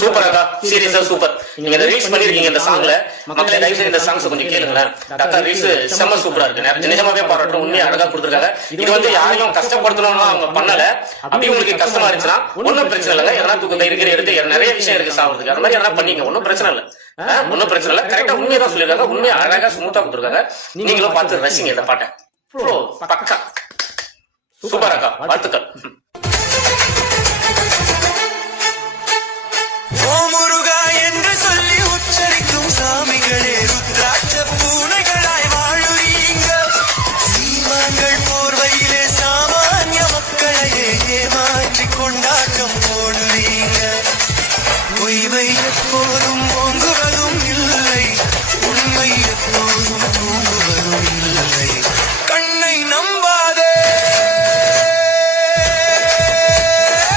Super அக்கா, சீரியஸா super. நீங்க இந்த ரீல்ஸ் பண்ணிருக்கீங்க இந்த சாங்ல. மக்களே தயவு செய்து இந்த சாங்ஸ் கொஞ்சம் கேளுங்களேன். அக்கா ரீல்ஸ் செம்ம சூப்பரா இருக்கு. நிஜமாவே பாராட்டுறோம். உண்மையா அழகா கொடுத்துருக்காங்க. இது வந்து யாரையும் கஷ்டப்படுத்தணும்னு அவங்க பண்ணல. அப்படி உங்களுக்கு கஷ்டமா இருந்துச்சுன்னா ஒன்னும் பிரச்சனை இல்லைங்க. எதனா தூக்கத்தை இருக்கு நிறைய விஷயம் இருக்கு சாப்பிடுறதுக்கு. அது மாதிரி எதனா பண்ணிக்க, ஒன்னும் பிரச்சனை இல்லை. ஒன்னும் பிரச்சனை இல்லை. கரெக்டா உண்மையை தான் சொல்லிருக்காங்க. உண்மையா அழகா ஸ்மூத்தா கொடுத்துருக்காங்க. நீங்களும் பார்த்து ரசிங்க இந்த பாட்டை. பக்கா சூப்பர் அக்கா, வாழ்த்துக்கள். முருகா என்று சொல்லி உச்சரிக்கும் சாமிகளே, ருத்ராட்ச பூனைகளாய் வாழுறீங்க. சீமான்கள் போர்வையிலே சாமானிய மக்களையே ஏமாற்றி கொண்டாட்டம் போடுறீங்க. பொய்மை எப்போதும் ஓங்குவதும் இல்லை, உண்மை எப்போதும்